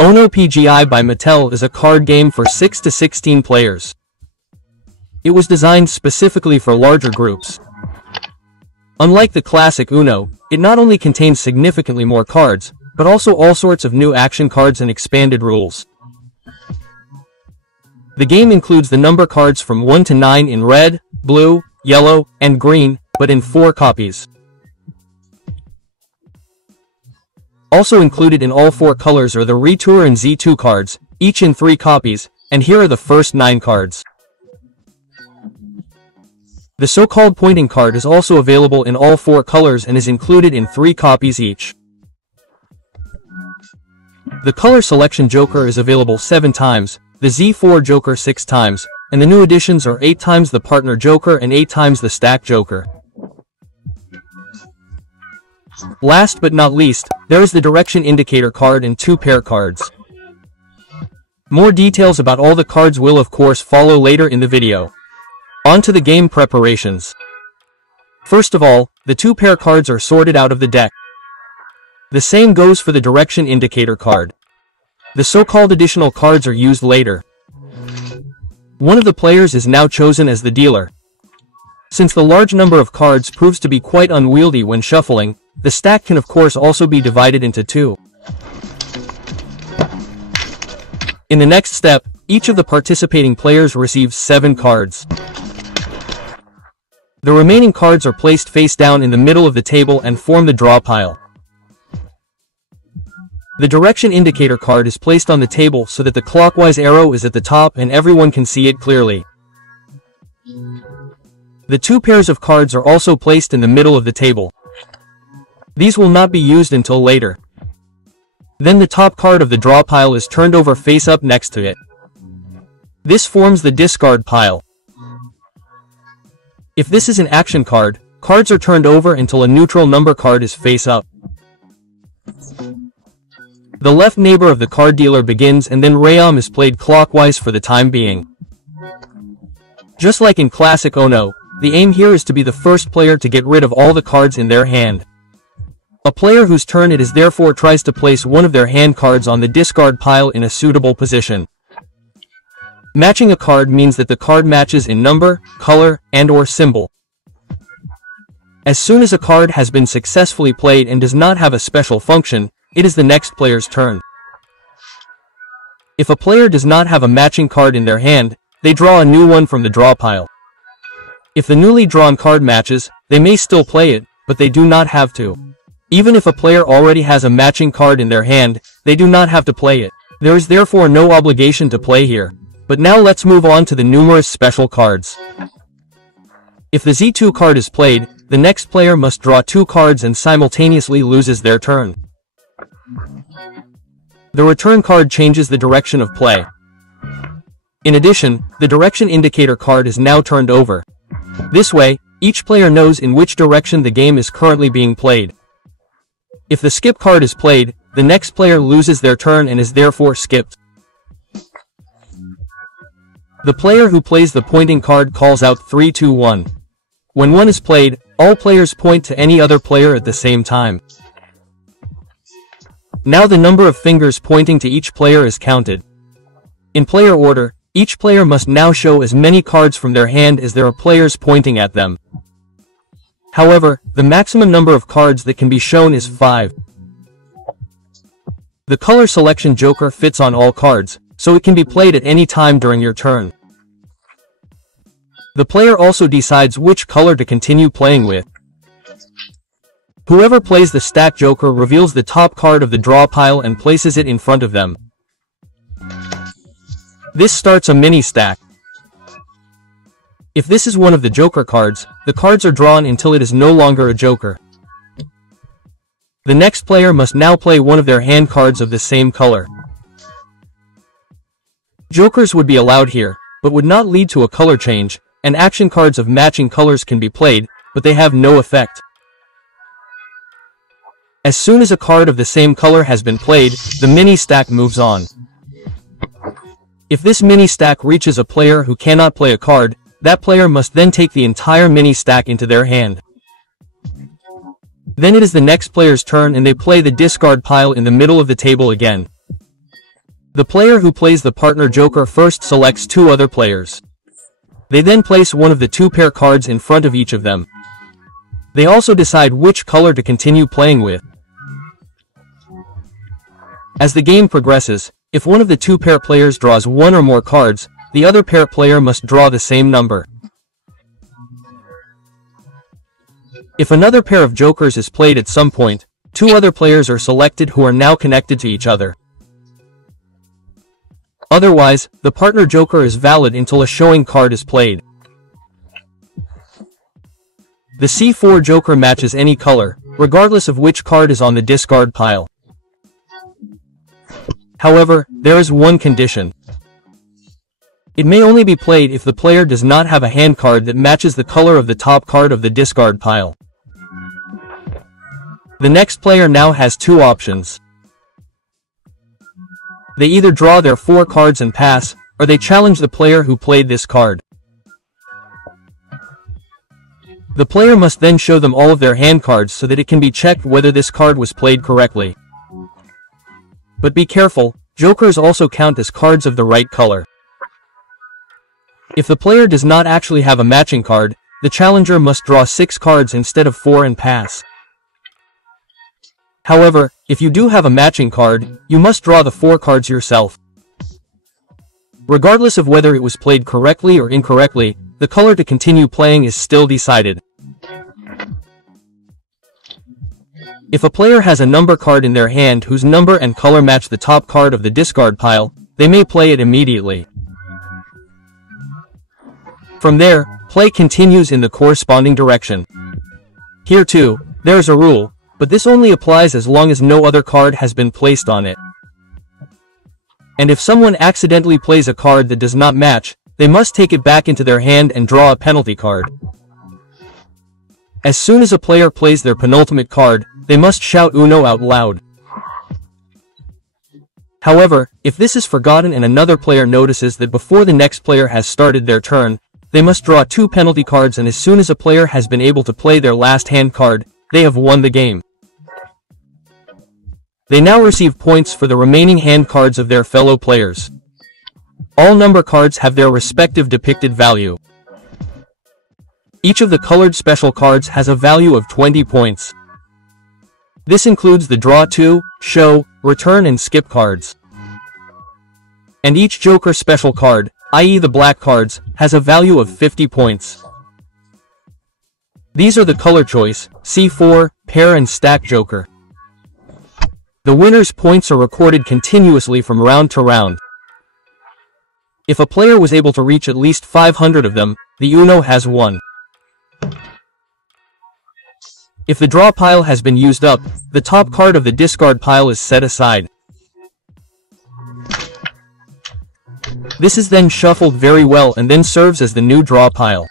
Ono PGI by Mattel is a card game for 6 to 16 players. It was designed specifically for larger groups. Unlike the classic Uno, it not only contains significantly more cards, but also all sorts of new action cards and expanded rules. The game includes the number cards from 1 to 9 in red, blue, yellow, and green, but in 4 copies. Also included in all 4 colors are the Retour and Z2 cards, each in 3 copies, and here are the first 9 cards. The so-called pointing card is also available in all 4 colors and is included in 3 copies each. The color selection joker is available 7 times, the Z4 joker 6 times, and the new additions are 8 times the partner joker and 8 times the stack joker. Last but not least, there is the direction indicator card and 2 pair cards. More details about all the cards will of course follow later in the video. On to the game preparations. First of all, the 2 pair cards are sorted out of the deck. The same goes for the direction indicator card. The so-called additional cards are used later. One of the players is now chosen as the dealer. Since the large number of cards proves to be quite unwieldy when shuffling, the stack can of course also be divided into 2. In the next step, each of the participating players receives 7 cards. The remaining cards are placed face down in the middle of the table and form the draw pile. The direction indicator card is placed on the table so that the clockwise arrow is at the top and everyone can see it clearly. The 2 pairs of cards are also placed in the middle of the table. These will not be used until later. Then the top card of the draw pile is turned over face up next to it. This forms the discard pile. If this is an action card, cards are turned over until a neutral number card is face up. The left neighbor of the card dealer begins and then Rayam is played clockwise for the time being. Just like in classic Ono, the aim here is to be the first player to get rid of all the cards in their hand. A player whose turn it is therefore tries to place one of their hand cards on the discard pile in a suitable position. Matching a card means that the card matches in number, color, and/or symbol. As soon as a card has been successfully played and does not have a special function, it is the next player's turn. If a player does not have a matching card in their hand, they draw a new one from the draw pile. If the newly drawn card matches, they may still play it, but they do not have to. Even if a player already has a matching card in their hand, they do not have to play it. There is therefore no obligation to play here. But now let's move on to the numerous special cards. If the Z2 card is played, the next player must draw 2 cards and simultaneously loses their turn. The return card changes the direction of play. In addition, the direction indicator card is now turned over. This way, each player knows in which direction the game is currently being played. If the skip card is played, the next player loses their turn and is therefore skipped. The player who plays the pointing card calls out 3, 2, 1. When 1 is played, all players point to any other player at the same time. Now the number of fingers pointing to each player is counted. In player order, each player must now show as many cards from their hand as there are players pointing at them. However, the maximum number of cards that can be shown is 5. The color selection joker fits on all cards, so it can be played at any time during your turn. The player also decides which color to continue playing with. Whoever plays the stack joker reveals the top card of the draw pile and places it in front of them. This starts a mini stack. If this is one of the joker cards, the cards are drawn until it is no longer a joker. The next player must now play one of their hand cards of the same color. Jokers would be allowed here, but would not lead to a color change, and action cards of matching colors can be played, but they have no effect. As soon as a card of the same color has been played, the mini stack moves on. If this mini stack reaches a player who cannot play a card, that player must then take the entire mini stack into their hand. Then it is the next player's turn and they play the discard pile in the middle of the table again. The player who plays the partner joker first selects two other players. They then place one of the two pair cards in front of each of them. They also decide which color to continue playing with. As the game progresses, if one of the two pair players draws one or more cards, the other pair player must draw the same number. If another pair of jokers is played at some point, two other players are selected who are now connected to each other. Otherwise, the partner joker is valid until a showing card is played. The C4 joker matches any color, regardless of which card is on the discard pile. However, there is one condition. It may only be played if the player does not have a hand card that matches the color of the top card of the discard pile. The next player now has two options. They either draw their four cards and pass, or they challenge the player who played this card. The player must then show them all of their hand cards so that it can be checked whether this card was played correctly. But be careful, jokers also count as cards of the right color. If the player does not actually have a matching card, the challenger must draw 6 cards instead of 4 and pass. However, if you do have a matching card, you must draw the 4 cards yourself. Regardless of whether it was played correctly or incorrectly, the color to continue playing is still decided. If a player has a number card in their hand whose number and color match the top card of the discard pile, they may play it immediately. From there, play continues in the corresponding direction. Here too, there is a rule, but this only applies as long as no other card has been placed on it. And if someone accidentally plays a card that does not match, they must take it back into their hand and draw a penalty card. As soon as a player plays their penultimate card, they must shout Uno out loud. However, if this is forgotten and another player notices that before the next player has started their turn, they must draw 2 penalty cards, and as soon as a player has been able to play their last hand card, they have won the game. They now receive points for the remaining hand cards of their fellow players. All number cards have their respective depicted value. Each of the colored special cards has a value of 20 points. This includes the draw 2, show, return and skip cards. And each joker special card, i.e. the black cards, has a value of 50 points. These are the color choice, C4, pair and stack joker. The winner's points are recorded continuously from round to round. If a player was able to reach at least 500 of them, the Uno has won. If the draw pile has been used up, the top card of the discard pile is set aside. This is then shuffled very well and then serves as the new draw pile.